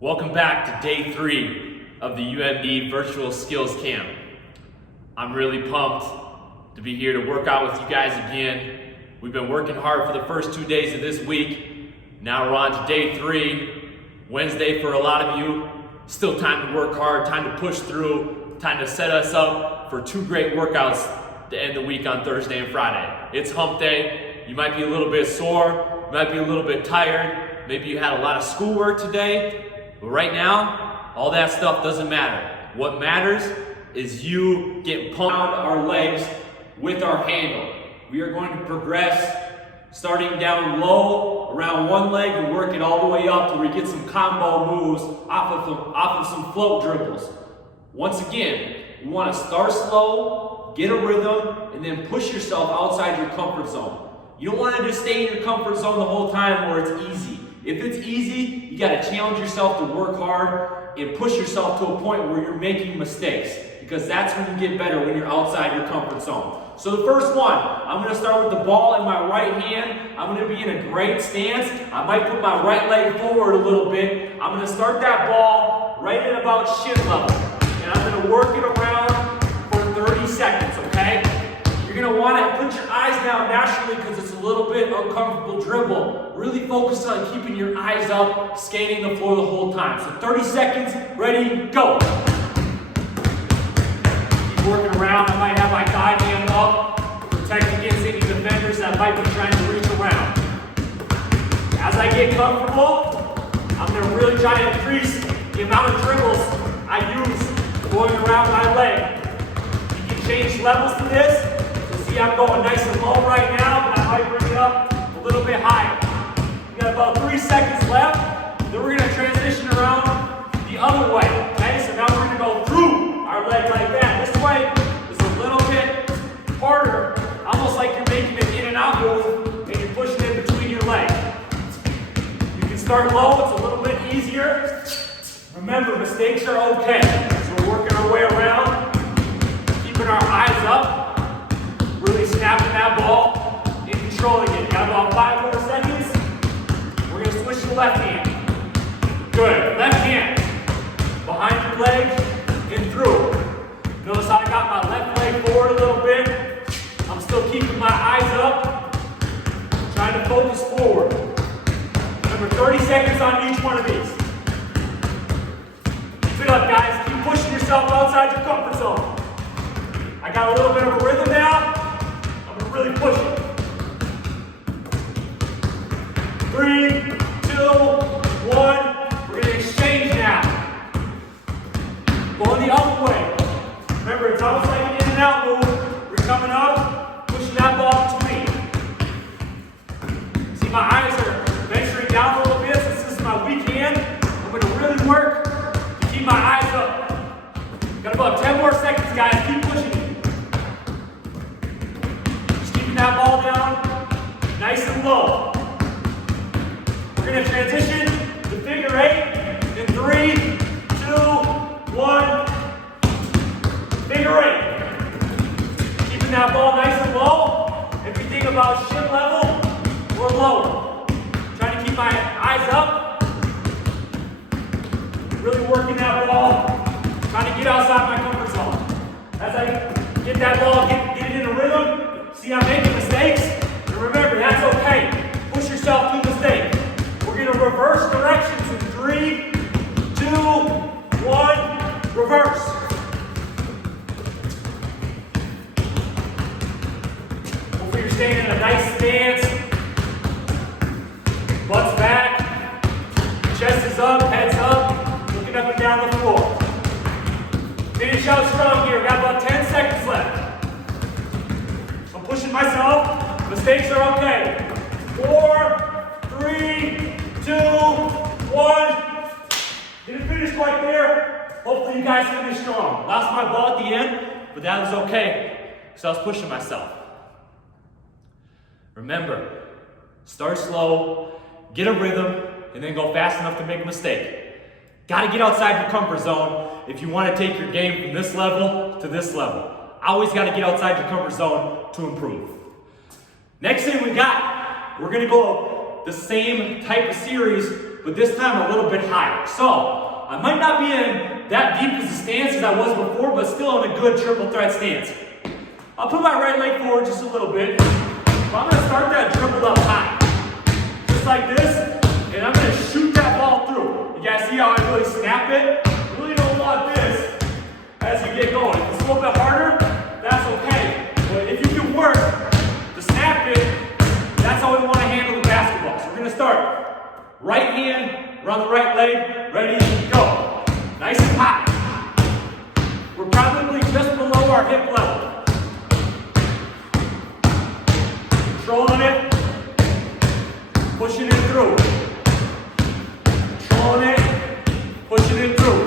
Welcome back to day 3 of the UMD Virtual Skills Camp. I'm really pumped to be here to work out with you guys again. We've been working hard for the first 2 days of this week. Now we're on to day 3, Wednesday for a lot of you. Still time to work hard, time to push through, time to set us up for 2 great workouts to end the week on Thursday and Friday. It's hump day. You might be a little bit sore, you might be a little bit tired, maybe you had a lot of schoolwork today. But right now, all that stuff doesn't matter. What matters is you getting pumped out our legs with our handle. We are going to progress starting down low around one leg and work it all the way up till we get some combo moves off of some float dribbles. Once again, you want to start slow, get a rhythm, and then push yourself outside your comfort zone. You don't want to just stay in your comfort zone the whole time where it's easy. If it's easy, you got to challenge yourself to work hard and push yourself to a point where you're making mistakes, because that's when you get better, when you're outside your comfort zone. So the first one, I'm going to start with the ball in my right hand. I'm going to be in a great stance. I might put my right leg forward a little bit. I'm going to start that ball right at about shin level. And I'm going to work it around for 30 seconds, okay? You're going to want to put your eyes down naturally because it's a little bit uncomfortable dribble. Really focus on keeping your eyes up, scanning the floor the whole time. So 30 seconds, ready, go. Keep working around. I might have my guide hand up, protect against any defenders that might be trying to reach around. As I get comfortable, I'm going to really try to increase the amount of dribbles I use going around my leg. You can change levels to this. See, I'm going nice and low right now, but I might bring it up a little bit higher. We got about 3 seconds left. Then we're going to transition around the other way. Okay, so now we're going to go through our leg like that. This way is a little bit harder, almost like you're making an in and out move and you're pushing it between your legs. You can start low, it's a little bit easier. Remember, mistakes are okay. So we're working our way around, keeping our eyes up. Really snapping that ball and controlling it. Got about 5 more seconds. We're going to switch to left hand. Good. Left hand behind your leg and through. Notice how I got my left leg forward a little bit. I'm still keeping my eyes up, trying to focus forward. Remember, 30 seconds on each one of these. Keep it up, guys. Keep pushing yourself outside your comfort zone. I got a little bit of a rhythm now. Really push it. 3, 2, 1. We're going to exchange now. Going the other way. Remember, it's almost like an in and out move. We're coming up, pushing that ball between. See, my eyes are venturing down a little bit since this is my weak hand. I'm going to really work to keep my eyes up. Got about 10 more seconds, guys. Keep pushing it. That ball down, nice and low. We're going to transition to figure 8 in 3, 2, 1. Figure 8. Keeping that ball nice and low. If you think about shin level or lower. Trying to keep my eyes up. Really working that ball. Trying to get outside my comfort zone. As I get that ball, get it in a rhythm. See, I'm making mistakes, and remember, that's okay. Push yourself through mistakes. We're going to reverse directions in 3, 2, 1, reverse. Hopefully you're staying in a nice stance. Butt's back, chest is up, head's up, looking up and down the floor. Finish out strong here. We've got about 10 seconds left. Pushing myself, mistakes are okay. 4, 3, 2, 1. Didn't finish quite there. Hopefully you guys finish strong. Lost my ball at the end, but that was okay, because I was pushing myself. Remember, start slow, get a rhythm, and then go fast enough to make a mistake. Got to get outside your comfort zone if you want to take your game from this level to this level. Always got to get outside your comfort zone to improve. Next thing we're going to go the same type of series but this time a little bit higher. So, I might not be in that deep as a stance as I was before, but still in a good triple threat stance. I'll put my right leg forward just a little bit. But I'm gonna start that dribble up high. Just like this, and I'm gonna shoot that ball through. You guys see how I really snap it? Really don't want this as you get going. If it's a little bit harder, that's okay. But if you can work to snap it, that's how we want to handle the basketball. So we're going to start. Right hand around the right leg. Ready, go. Nice and high. We're probably just below our hip level. Controlling it. Pushing it through. Controlling it. Pushing it through.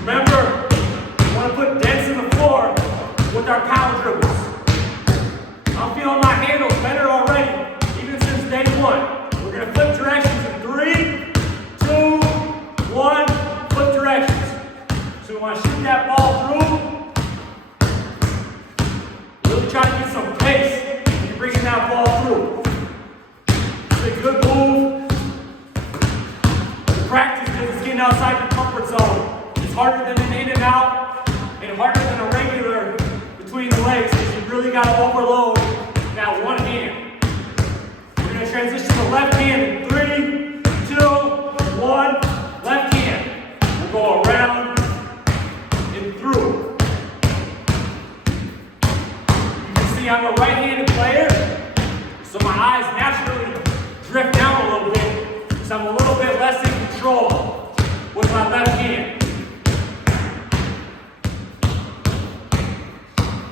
Remember, we want to put dents in the floor with our power dribbles. I'm feeling my handles better already, even since day one. We're going to flip directions in 3, 2, 1, flip directions. So we want to shoot that ball through. Really try to get some pace when you're bringing that ball through. It's a good move. The practice is getting outside your comfort zone. It's harder than an in and out, and harder than a regular between the legs, because you really got to overload that one hand. We're going to transition to left hand in 3, 2, 1, left hand. We'll go around and through. You can see I'm a right-handed player, so my eyes naturally drift down a little bit, because I'm a little bit less in control with my left hand.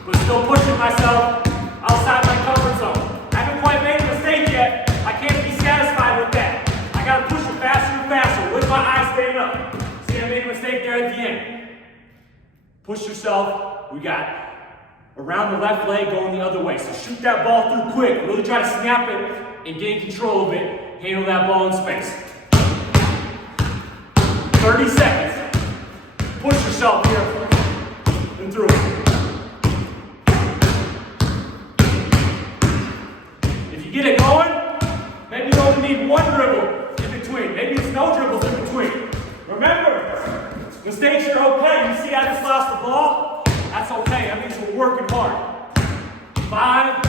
But still pushing myself outside my comfort zone. I haven't quite made a mistake yet. I can't be satisfied with that. I gotta push it faster and faster with my eyes staying up. See, I made a mistake there at the end. Push yourself. We got around the left leg going the other way. So shoot that ball through quick. Really try to snap it and gain control of it. Handle that ball in space. 30 seconds. Push yourself here and through. Get it going. Maybe you only need one dribble in between. Maybe it's no dribbles in between. Remember, mistakes are okay. You see I just lost the ball? That's okay. That means we're working hard. 5,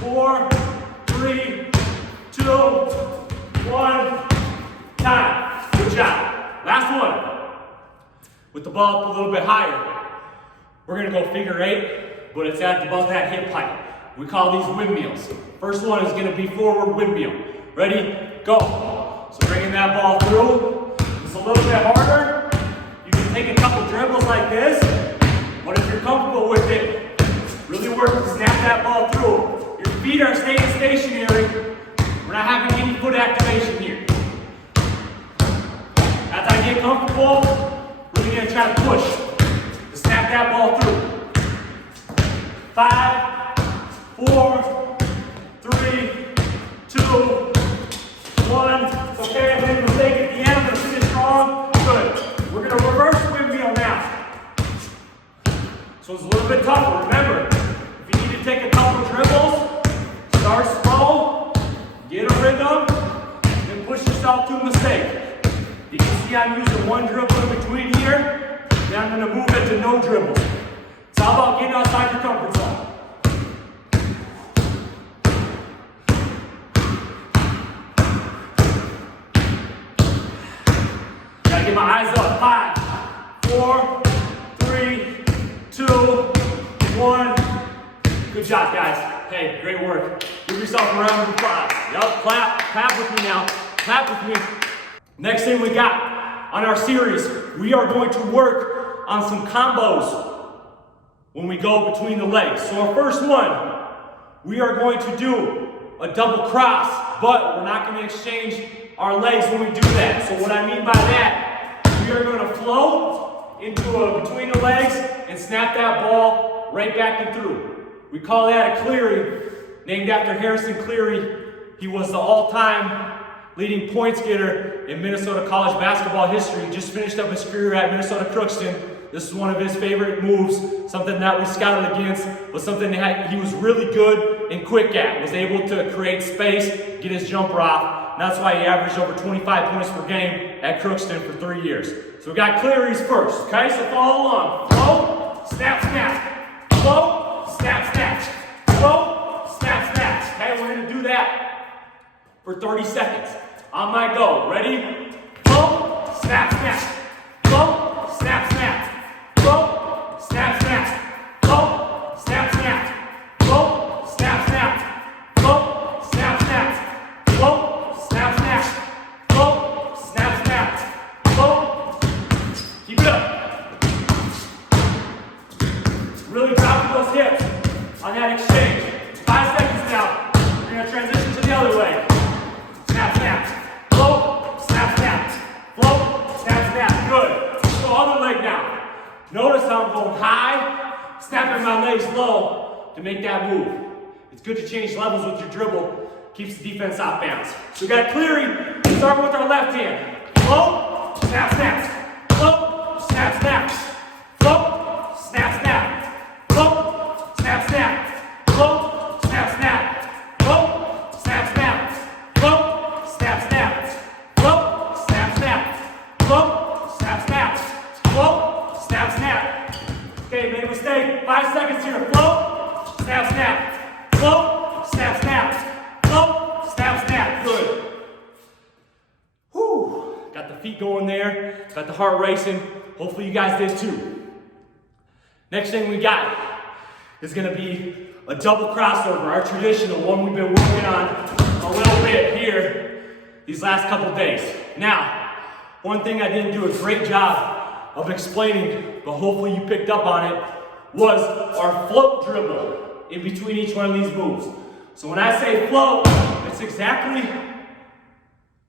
4, 3, 2, 1, time. Good job. Last one. With the ball up a little bit higher, we're going to go figure 8, but it's at about that hip height. We call these windmills. First one is going to be forward windmill. Ready? Go. So bringing that ball through. It's a little bit harder. You can take a couple dribbles like this, but if you're comfortable with it, really work to snap that ball through. Your feet are staying stationary. We're not having any foot activation here. As I get comfortable, really going to try to push to snap that ball through. 5, 4, 3, 2, 1. It's okay, I made a mistake at the end. I'm going to finish strong. Good. We're going to reverse windmill now. So it's a little bit tougher. Remember, if you need to take a couple dribbles, start slow, get a rhythm, and push yourself to a mistake. You can see I'm using one dribble in between here. Then I'm going to move it to no dribbles. It's all about getting outside your comfort zone. Gotta get my eyes up. 5, 4, 3, 2, 1. Good job, guys. Hey, great work. Give yourself a round of applause. Yup, clap with me now. Clap with me. Next thing we got on our series, we are going to work on some combos when we go between the legs. So our first one, we are going to do a double cross, but we're not going to exchange our legs when we do that. So what I mean by that, we are going to float into between the legs and snap that ball right back and through. We call that a Cleary, named after Harrison Cleary. He was the all-time leading points getter in Minnesota college basketball history. He just finished up his career at Minnesota Crookston. This is one of his favorite moves, something that we scouted against, but something that he was really good and quick at. Was able to create space, get his jumper off. And that's why he averaged over 25 points per game at Crookston for 3 years. So we got Cleary's first, okay? So follow along. Float, snap, snap. Float, snap, snap. Float, snap, snap. Okay, we're gonna do that for 30 seconds. On my go. Ready? Float, snap, snap. Float, snap, snap. Float, snap, snap. Float, snap, snap. Float, snap, snap. Float, snap, snap. Float, snap, snap. Float, snap, snap. Float. Keep it up. Really dropping those hips on that exchange. 5 seconds now. We're gonna transition to the other leg. Snap, snap. Float, snap, snap. Float, snap, snap. Good. So other leg now. Notice how I'm going high, snapping my legs low to make that move. It's good to change levels with your dribble. Keeps the defense off balance. So we got Cleary. Start with our left hand. Float, snap, snap. Float, snap, snap. Float, snap, snap. Float, snap, snap. Float, snap, snap. Float, snap, snap. Float, snap, snap. Float, snap, snap. Float, snap, snap. Float, snap, snap. Okay, made a mistake. 5 seconds here. Float, snap, snap. Float, snap, snap. Float, snap, snap. Good. Whew. Got the feet going there. Got the heart racing. Hopefully you guys did too. Next thing we got is gonna be a double crossover, our traditional one we've been working on a little bit here these last couple days. Now, one thing I didn't do a great job of explaining, but hopefully you picked up on it, was our float dribble in between each one of these moves. So when I say float, it's exactly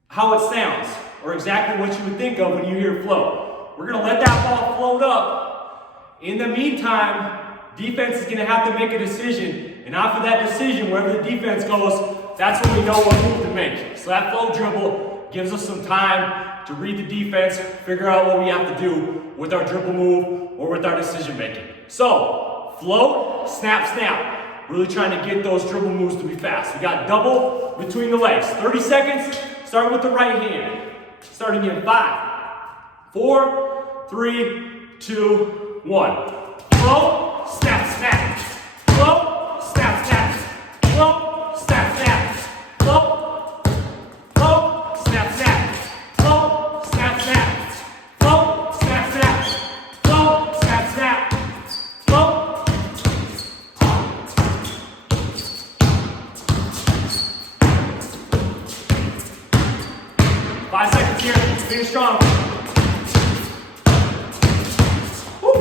how it sounds, or exactly what you would think of when you hear float. We're gonna let that ball float up. In the meantime, defense is gonna have to make a decision, and after that decision, wherever the defense goes, that's when we know what move to make. So that float dribble gives us some time to read the defense, figure out what we have to do with our dribble move or with our decision making. So, float, snap, snap. Really trying to get those dribble moves to be fast. We got double between the legs. 30 seconds, starting with the right hand. Starting in 5, 4, 3, 2, 1. Float, snap, snap. Float, snap, snap. Float, snap, snap. Float, float, snap, snap. Float, snap, snap. Float, snap, snap. Float, snap, snap. Float. 5 seconds here. Finish strong. Woo.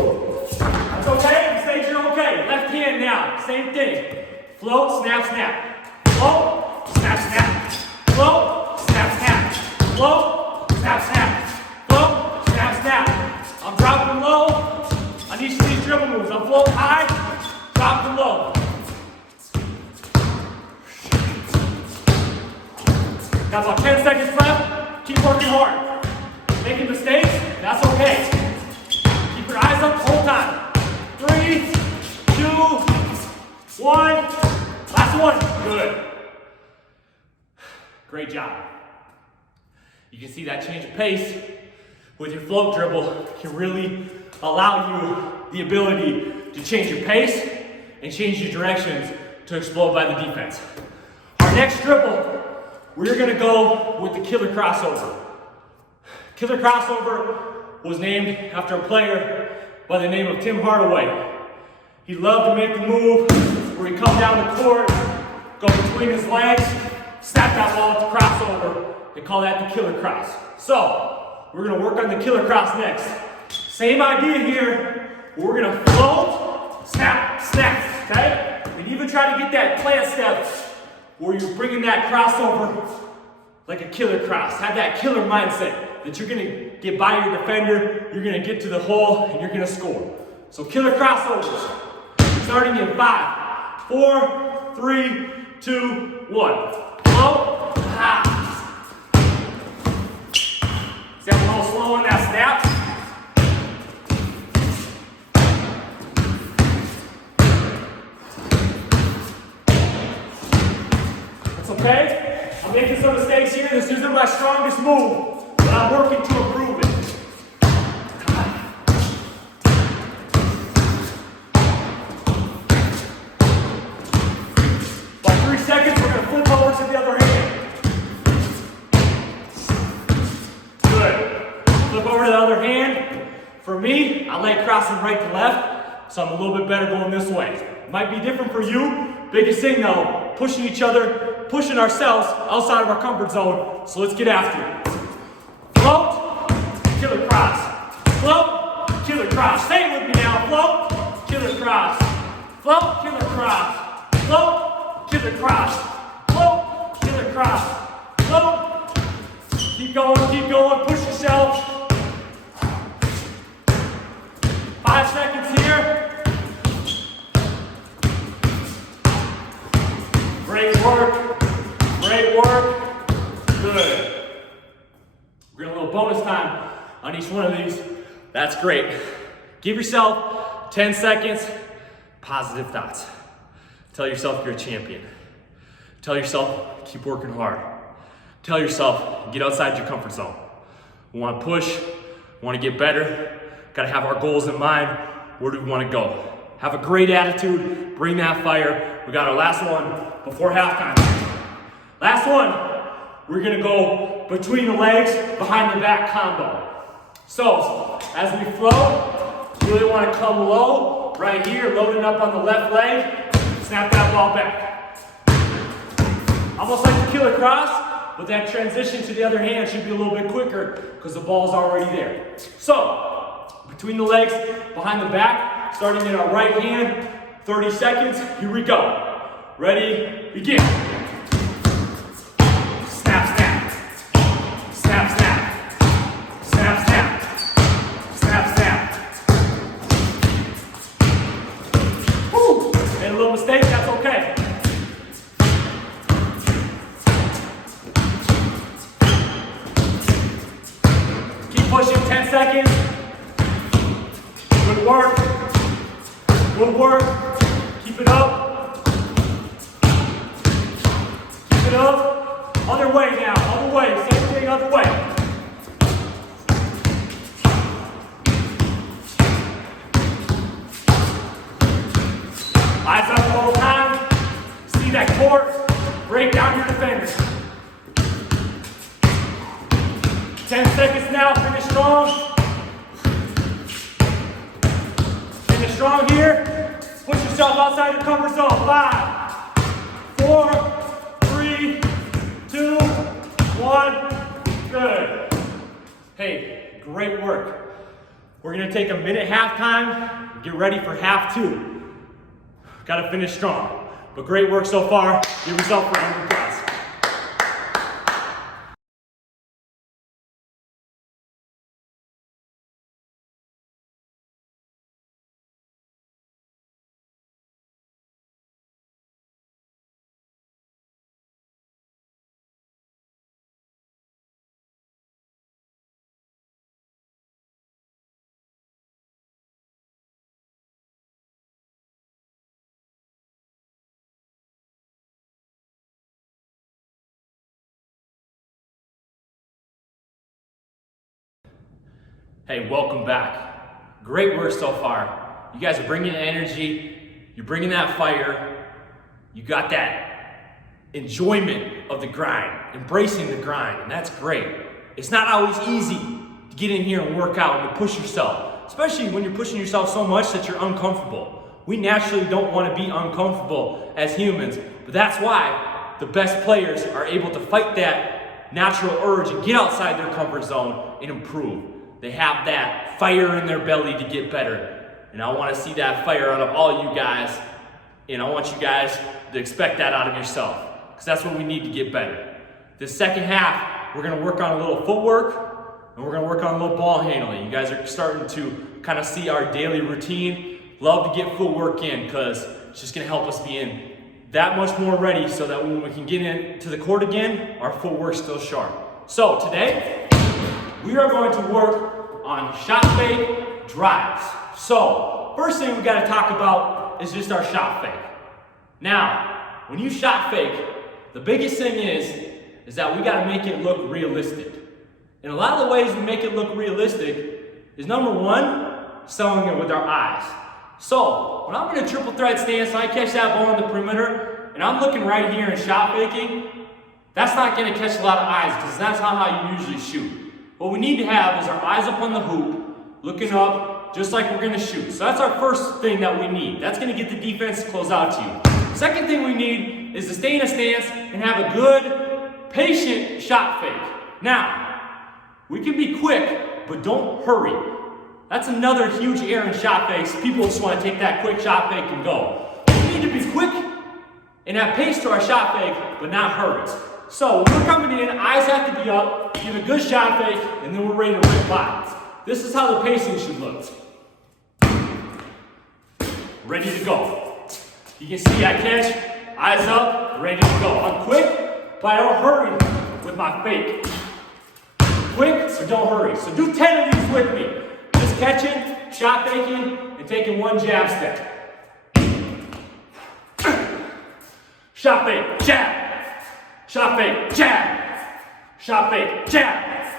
That's okay. Stage you're okay. Left hand now. Same thing. Float, snap, snap. Float, snap, snap. Float, snap, snap. Float, snap, snap. Float, snap, snap. I'm dropping low on each of these dribble moves. I'm floating high, dropping low. Got about 10 seconds left. Keep working hard. Making mistakes, that's okay. Keep your eyes up the whole time. 3, 2, 1. Last one. Good. Great job. You can see that change of pace with your float dribble can really allow you the ability to change your pace and change your directions to explode by the defense. Our next dribble, we're gonna go with the killer crossover. Killer crossover was named after a player by the name of Tim Hardaway. He loved to make the move where he come down the court, go between his legs, snap that ball at the crossover. They call that the killer cross. So, we're gonna work on the killer cross next. Same idea here. We're gonna float, snap, snap, okay? And even try to get that plant step where you're bringing that crossover like a killer cross. Have that killer mindset that you're gonna get by your defender, you're gonna get to the hole, and you're gonna score. So killer crossovers. Starting in 5, 4, 3, 2, 1. Float, ha. See how a little slow on that snap? my strongest move, but I'm working to improve it. About 3 seconds, we're gonna flip over to the other hand. Good. Flip over to the other hand. For me, I like crossing right to left, so I'm a little bit better going this way. Might be different for you. Biggest thing though, pushing each other, pushing ourselves outside of our comfort zone. So let's get after it. Float, killer cross. Float, killer cross. Say it with me now. Float, killer cross. Float, killer cross. Float, killer cross. Float, killer cross. Float. Keep going, push yourself. 5 seconds here. Great work. Great work. Good. We're gonna have a little bonus time on each one of these. That's great. Give yourself 10 seconds. Positive thoughts. Tell yourself you're a champion. Tell yourself keep working hard. Tell yourself get outside your comfort zone. We want to push. We want to get better. Got to have our goals in mind. Where do we want to go? Have a great attitude. Bring that fire. We got our last one before halftime. Last one. We're going to go between the legs, behind the back combo. So, as we float, you really want to come low, right here, loading up on the left leg. Snap that ball back. Almost like the killer cross, but that transition to the other hand should be a little bit quicker because the ball's already there. So, between the legs, behind the back, starting in our right hand, 30 seconds, here we go. Ready, begin. Snap, snap. Snap, snap. Snap, snap. Snap, snap. Woo! Made a little mistake, that's okay. Keep pushing, 10 seconds. Good work. Good work. Keep it up. Keep it up. Other way now. Other way. Same thing, other way. Eyes up the whole time. See that court. Break down your defenders. 10 seconds now. Finish strong. Finish strong here. Push yourself outside your comfort zone. 5, 4, 3, 2, 1. Good. Hey, great work. We're gonna take a minute halftime. Get ready for half 2. Gotta finish strong. But great work so far. Give yourself a round of applause. Hey, welcome back. Great work so far. You guys are bringing energy, you're bringing that fire, you got that enjoyment of the grind, embracing the grind, and that's great. It's not always easy to get in here and work out and to push yourself, especially when you're pushing yourself so much that you're uncomfortable. We naturally don't want to be uncomfortable as humans, but that's why the best players are able to fight that natural urge and get outside their comfort zone and improve. They have that fire in their belly to get better. And I want to see that fire out of all you guys. And I want you guys to expect that out of yourself. Because that's what we need to get better. This second half, we're going to work on a little footwork. And we're going to work on a little ball handling. You guys are starting to kind of see our daily routine. Love to get footwork in because it's just going to help us be in that much more ready so that when we can get into the court again, our footwork's still sharp. So today, we are going to work on shot fake drives. So, first thing we gotta talk about is just our shot fake. Now, when you shot fake, the biggest thing is is that we gotta make it look realistic. And a lot of the ways we make it look realistic is number one, selling it with our eyes. So, when I'm in a triple threat stance and I catch that ball on the perimeter, and I'm looking right here and shot faking, that's not gonna catch a lot of eyes because that's not how you usually shoot. What we need to have is our eyes up on the hoop, looking up, just like we're gonna shoot. So that's our first thing that we need. That's gonna get the defense to close out to you. Second thing we need is to stay in a stance and have a good, patient shot fake. Now, we can be quick, but don't hurry. That's another huge error in shot fakes. People just want to take that quick shot fake and go. We need to be quick and have pace to our shot fake, but not hurry. So when we're coming in, eyes have to be up, give a good shot fake, and then we're ready to rip by. This is how the pacing should look. Ready to go. You can see I catch, eyes up, ready to go. I'm quick, but I don't hurry with my fake. Quick, so don't hurry. So do 10 of these with me. Just catching, shot faking, and taking one jab step. Shot fake, jab. Shot fake, jab. Shot fake, jab.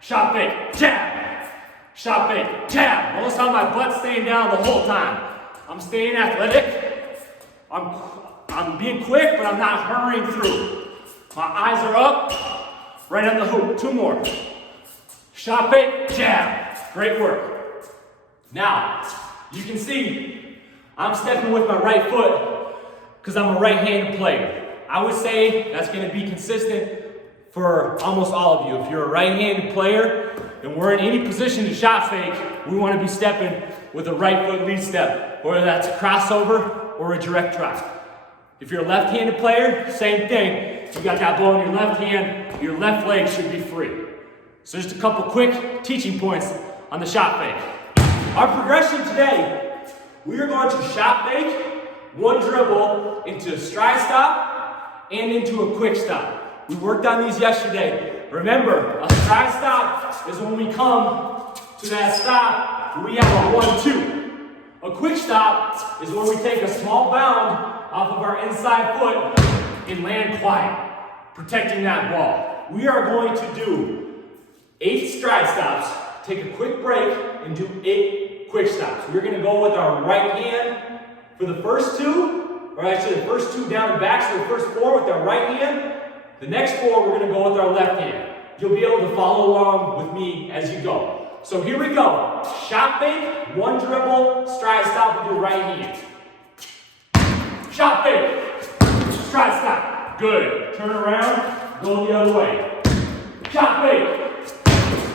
Shot fake, jab. Shot fake, jab. Notice how my butt's staying down the whole time. I'm staying athletic. I'm being quick, but I'm not hurrying through. My eyes are up, right on the hoop. Two more. Shot fake, jab. Great work. Now, you can see I'm stepping with my right foot because I'm a right-handed player. I would say that's going to be consistent for almost all of you. If you're a right-handed player and we're in any position to shot fake, we want to be stepping with a right foot lead step, whether that's a crossover or a direct drive. If you're a left-handed player, same thing. You got that ball in your left hand, your left leg should be free. So just a couple quick teaching points on the shot fake. Our progression today, we are going to shot fake, one dribble into a stride stop and into a quick stop. We worked on these yesterday. Remember, a stride stop is when we come to that stop, we have a 1-2. A quick stop is where we take a small bound off of our inside foot and land quiet, protecting that ball. We are going to do 8 stride stops, take a quick break, and do 8 quick stops. We're going to go with our right hand for the first 2, or actually the first 2 down and back, so the first 4 with our right hand. The next 4, we're going to go with our left hand. You'll be able to follow along with me as you go. So here we go. Shot fake, one dribble, stride stop with your right hand. Shot fake, stride stop. Good. Turn around, go the other way. Shot fake,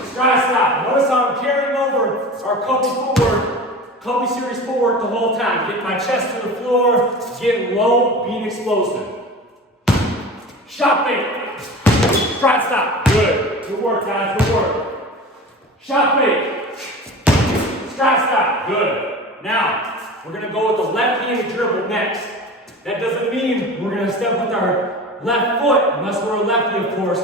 stride stop. Notice how I'm carrying over our Kobe footwork, Kobe series footwork the whole time. Getting my chest to the floor, getting low, being explosive. Shot fake, stride stop. Good. Good work, guys. Good work. Shot fake, stride stop. Good. Now, we're going to go with the left-handed dribble next. That doesn't mean we're going to step with our left foot, unless we're a lefty, of course.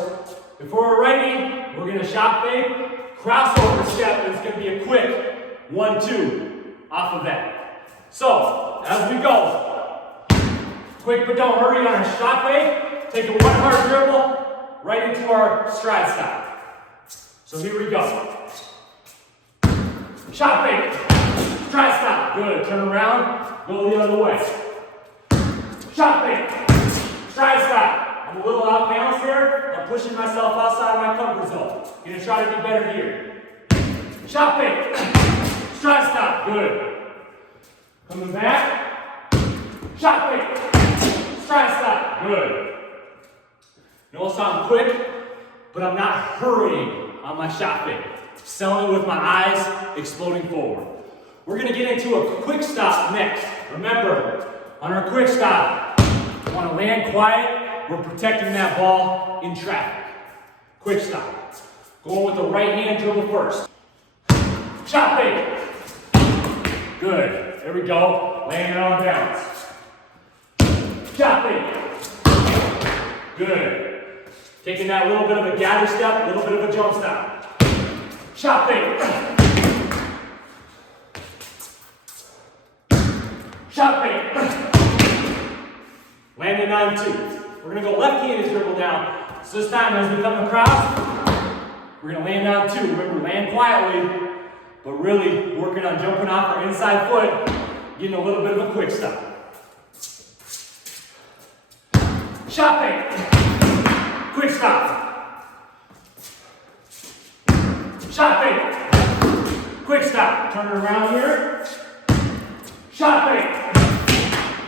If we're a righty, we're going to shot fake, crossover step, and it's going to be a quick 1-2 off of that. So, as we go, quick but don't hurry on our shot fake, take a one hard dribble, right into our stride stop. So here we go. Shot fake, stride stop, good, turn around, go the other way. Shot fake, stride stop. I'm a little out of balance here. I'm pushing myself outside my comfort zone. I'm gonna try to be better here. Shot fake, stride stop, good. Coming back. Shot fake, stride stop, good. Notice how I'm quick, but I'm not hurrying on my shot fake. Selling with my eyes, exploding forward. We're gonna get into a quick stop next. Remember, on our quick stop, we wanna land quiet. We're protecting that ball in traffic. Quick stop. Going with the right hand dribble first. Shot fake. Good. There we go. Landing on balance. Shot fake. Good. Taking that little bit of a gather step, a little bit of a jump stop. Shot fake. Shot fake. Landing on 2. We're going to go left-handed dribble now. So this time as we come across, we're gonna land on 2. Remember, land quietly, but really working on jumping off our inside foot, getting a little bit of a quick stop. Shot fake. Quick stop. Shot fake. Quick stop. Turn it around here. Shot fake.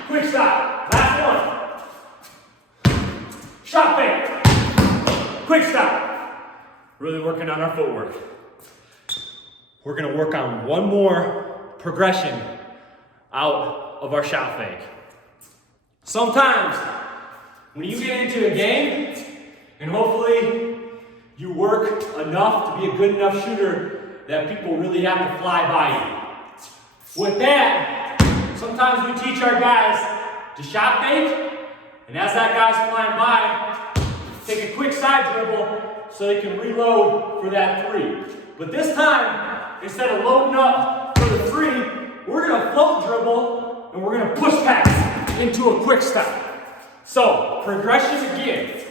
Quick stop. Last one. Shot fake. Quick stop. Really working on our footwork. We're gonna work on one more progression out of our shot fake. Sometimes, when you get into a game, and hopefully you work enough to be a good enough shooter that people really have to fly by you. With that, sometimes we teach our guys to shot fake, and as that guy's flying by, take a quick side dribble so they can reload for that 3. But this time, instead of loading up for the 3, we're gonna float dribble and we're gonna push pass into a quick stop. So, progression again.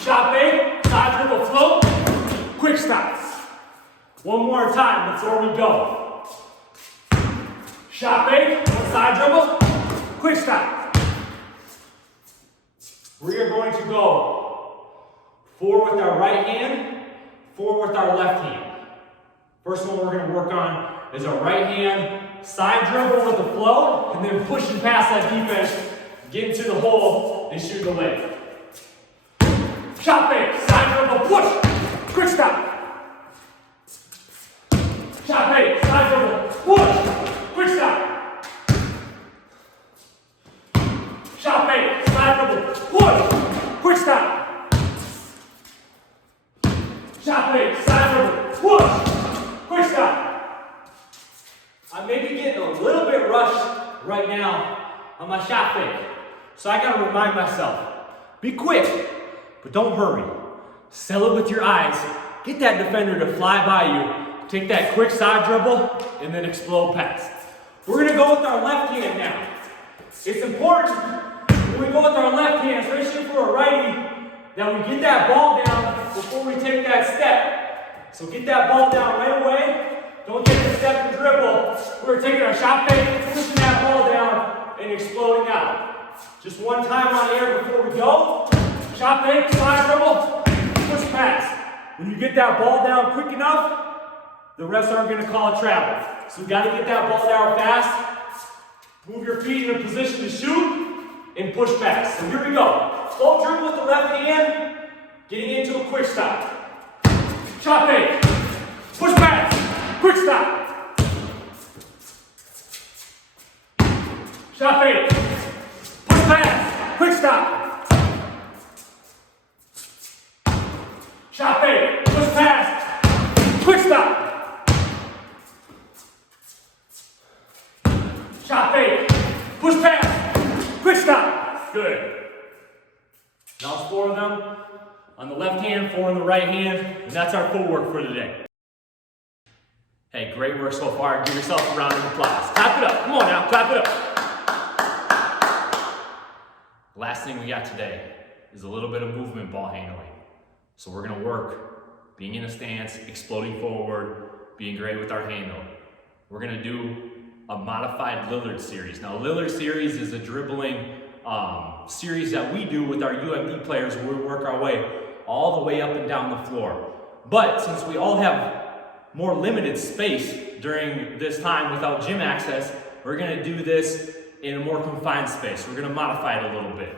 Shot fake, side dribble float, quick stops. One more time before we go. Shot fake, side dribble, quick stop. We are going to go 4 with our right hand, 4 with our left hand. First one we're going to work on is our right hand side dribble with the float, and then pushing past that defense, get into the hole, and shoot the leg. Shot fake, side dribble, push, quick stop. Shot fake, side dribble, push, quick stop. Shot fake, side dribble, push, quick stop. Shot fake, side dribble, push, quick stop. I may be getting a little bit rushed right now on my shot fake, so I gotta remind myself, be quick, but don't hurry. Sell it with your eyes. Get that defender to fly by you. Take that quick side dribble and then explode past. We're gonna go with our left hand now. It's important when we go with our left hand, especially for a righty, that we get that ball down before we take that step. So get that ball down right away. Don't take a step and dribble. We're taking our shot fake, pushing that ball down and exploding out. Just one time on air before we go. Shot fake, side dribble, push pass. When you get that ball down quick enough, the refs aren't going to call a travel. So you got to get that ball down fast. Move your feet in a position to shoot and push pass. So here we go. Float dribble with the left hand, getting into a quick stop. Shot fake, push pass, quick stop. Shot fake, push pass, quick stop. Shot fake, push pass, quick stop. Shot fake, push pass, quick stop. Good. Now it's 4 of them on the left hand, 4 on the right hand, and that's our footwork for today. Hey, great work so far. Give yourself a round of applause. Clap it up. Come on now, clap it up. Last thing we got today is a little bit of movement ball handling. So we're gonna work being in a stance, exploding forward, being great with our handle. We're gonna do a modified Lillard series. Now, Lillard series is a dribbling series that we do with our UMD players where we work our way all the way up and down the floor. But since we all have more limited space during this time without gym access, we're gonna do this in a more confined space. We're gonna modify it a little bit.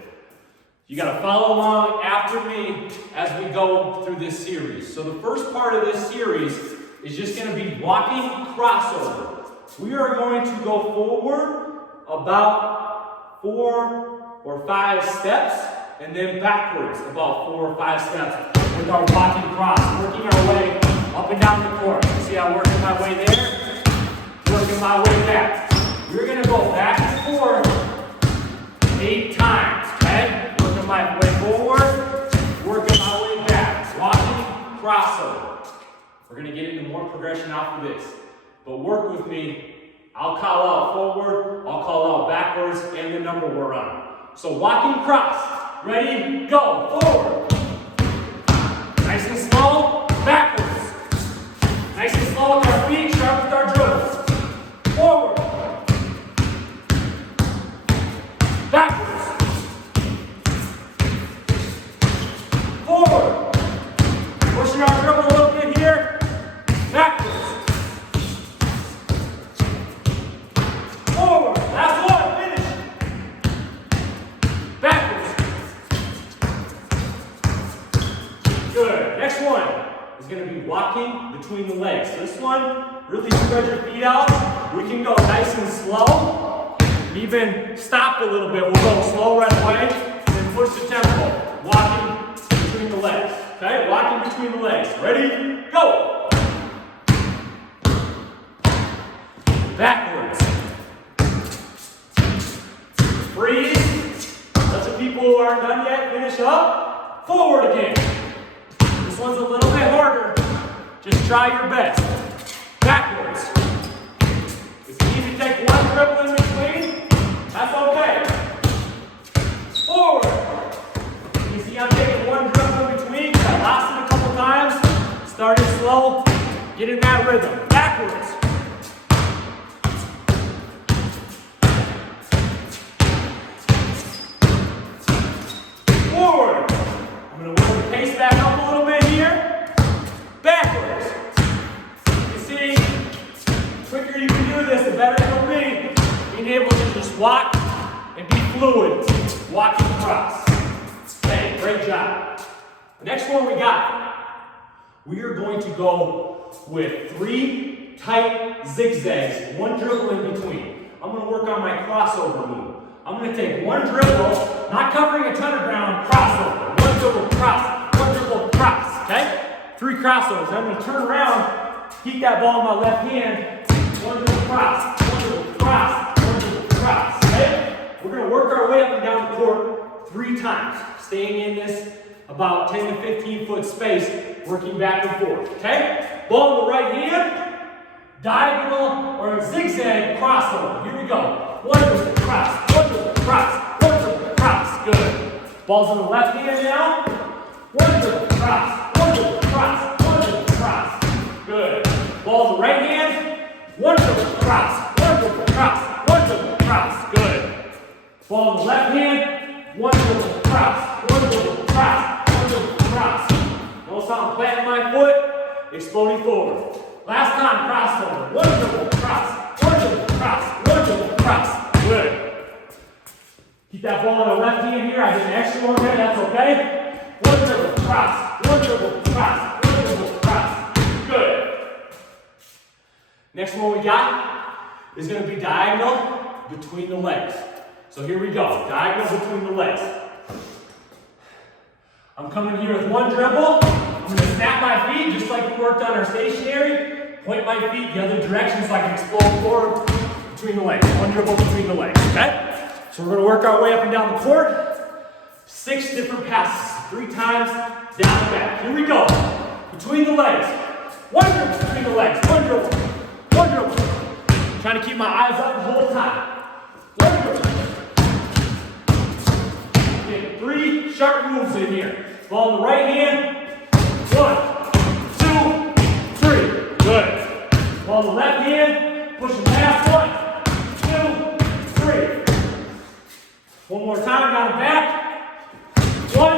You gotta follow along after me as we go through this series. So the first part of this series is just gonna be walking crossover. We are going to go forward about 4 or 5 steps and then backwards about 4 or 5 steps with our walking cross, working our way up and down the court. See how I'm working my way there, working my way back. We're gonna go back and forth 8 times, okay? Working my way forward, working my way back. Walking crossover. We're gonna get into more progression off of this. But work with me. I'll call out forward, I'll call out backwards, and the number we're on. So walking cross. Ready, go. Forward. Nice and slow. Backwards. Nice and slow with our feet, sharp with our dribbles. Forward. Backwards. Forward. Pushing our dribble a little bit here. Backwards. Forward. Last one. Finish. Backwards. Good. Next one is going to be walking between the legs. This one, really spread your feet out. We can go nice and slow. Even stop a little bit. We'll go slow right away. And then push the tempo. Walking between the legs. Okay? Walking between the legs. Ready? Go. Backwards. Freeze. Let the people who aren't done yet finish up. Forward again. This one's a little bit harder. Just try your best. Backwards. If you need to take one dribble in between, that's okay. Forward. You see I'm taking one dribble in between because I lost it a couple times. Started slow. Get in that rhythm. Backwards. Forward. I'm going to work the pace back up a little bit here. Backwards. You see, the quicker you can do this, the better it'll be. Being able to just walk and be fluid. Walking across. Okay, great job. The next one we are going to go with 3 tight zigzags, 1 dribble in between. I'm going to work on my crossover move. I'm going to take 1 dribble, not covering a ton of ground, crossover. 1 dribble, cross, 1 dribble, cross, okay? 3 crossovers. I'm going to turn around, keep that ball in my left hand, 1 dribble, cross, 1 dribble, cross, 1 dribble, cross, okay? We're going to work our way up and down the court 3 times, staying in this about 10 to 15 foot space, working back and forth, okay? Ball in the right hand, diagonal or zigzag crossover. Here we go. 1 dribble, cross, 1 dribble, cross, 1 dribble, cross. Good. Ball's in the left hand now. 1 dribble, cross, 1 dribble, cross, 1 dribble, cross. Good. Ball's in the right hand. 1 dribble, cross, 1 dribble, cross, 1 dribble, cross. Good. Ball in the left hand. 1 dribble, cross, 1 dribble, cross, 1 dribble, cross. Notice how I'm planting my foot, exploding forward. Last time, crossover. 1 dribble, cross, 1 dribble, cross, 1 dribble, cross. Good. Keep that ball in the left hand here. I did an extra one there, that's okay. 1 dribble, cross, 1 dribble, cross, 1 dribble, cross. Good. Next one we got is going to be diagonal between the legs. So here we go. Diagonal between the legs. I'm coming here with 1 dribble. I'm going to snap my feet just like we worked on our stationary. Point my feet the other direction so I can explode forward between the legs. 1 dribble between the legs, okay? So we're going to work our way up and down the court. 6 different passes, 3 times down and back. Here we go. Between the legs. 1 dribble between the legs. 1 dribble. 1 dribble. Trying to keep my eyes up the whole time. 1 dribble. Get 3 sharp moves in here. Ball in the right hand. 1, 2, 3. Good. Ball in the left hand. Push the pass. 1, 2, 3. One more time, down and back. 1,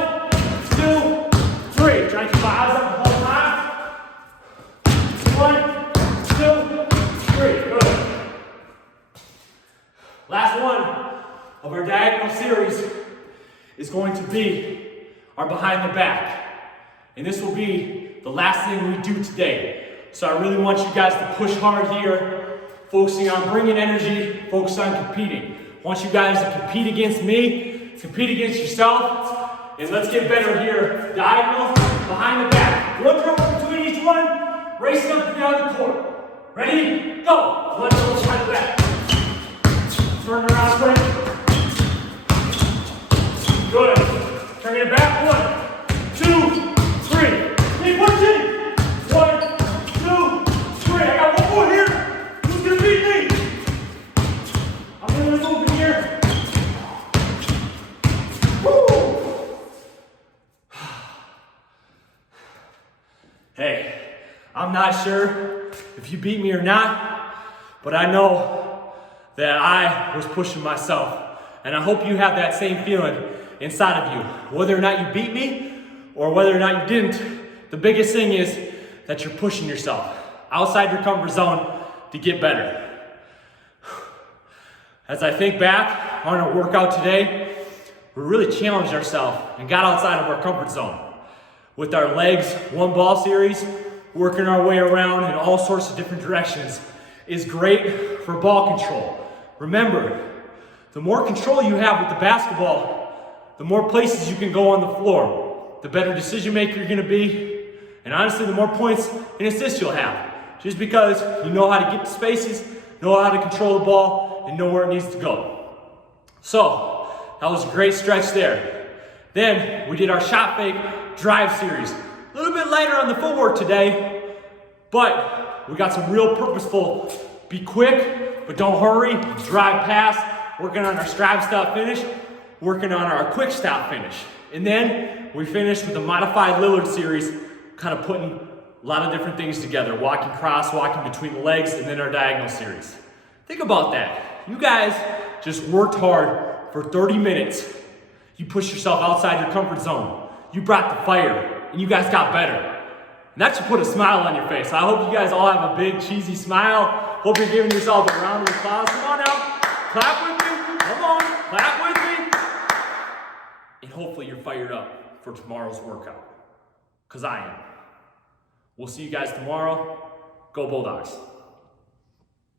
2, 3. Try to keep my eyes up the whole time. 1, 2, 3. Good. Last one of our diagonal series is going to be our behind the back. And this will be the last thing we do today. So I really want you guys to push hard here, focusing on bringing energy, focus on competing. I want you guys to compete against me, compete against yourself, and let's get better here. Diagonal, behind the back. 1 dribble between each one, racing up and down the court. Ready? Go! 1 dribble behind the back. Turn around quick. Good. Turn it back. 1, 2, 3. Keep pushing. 1, 2, 3. I got 1 more here. Who's gonna beat me? I'm gonna move in here. Woo! Hey, I'm not sure if you beat me or not, but I know that I was pushing myself. And I hope you have that same feeling inside of you. Whether or not you beat me or whether or not you didn't, the biggest thing is that you're pushing yourself outside your comfort zone to get better. As I think back on our workout today, we really challenged ourselves and got outside of our comfort zone. With our legs, one ball series, working our way around in all sorts of different directions is great for ball control. Remember, the more control you have with the basketball, the more places you can go on the floor, the better decision maker you're gonna be, and honestly, the more points and assists you'll have. Just because you know how to get to spaces, know how to control the ball, and know where it needs to go. So, that was a great stretch there. Then, we did our shot fake drive series. A little bit lighter on the footwork today, but we got some real purposeful, be quick, but don't hurry, drive past, working on our strive stop finish, working on our quick stop finish. And then we finished with a modified Lillard series, kind of putting a lot of different things together, walking cross, walking between the legs, and then our diagonal series. Think about that. You guys just worked hard for 30 minutes. You pushed yourself outside your comfort zone. You brought the fire, and you guys got better. And that should put a smile on your face. I hope you guys all have a big, cheesy smile. Hope you're giving yourself a round of applause. Come on now. Clap with me. Come on. Clap with me. And hopefully you're fired up for tomorrow's workout. Because I am. We'll see you guys tomorrow. Go Bulldogs.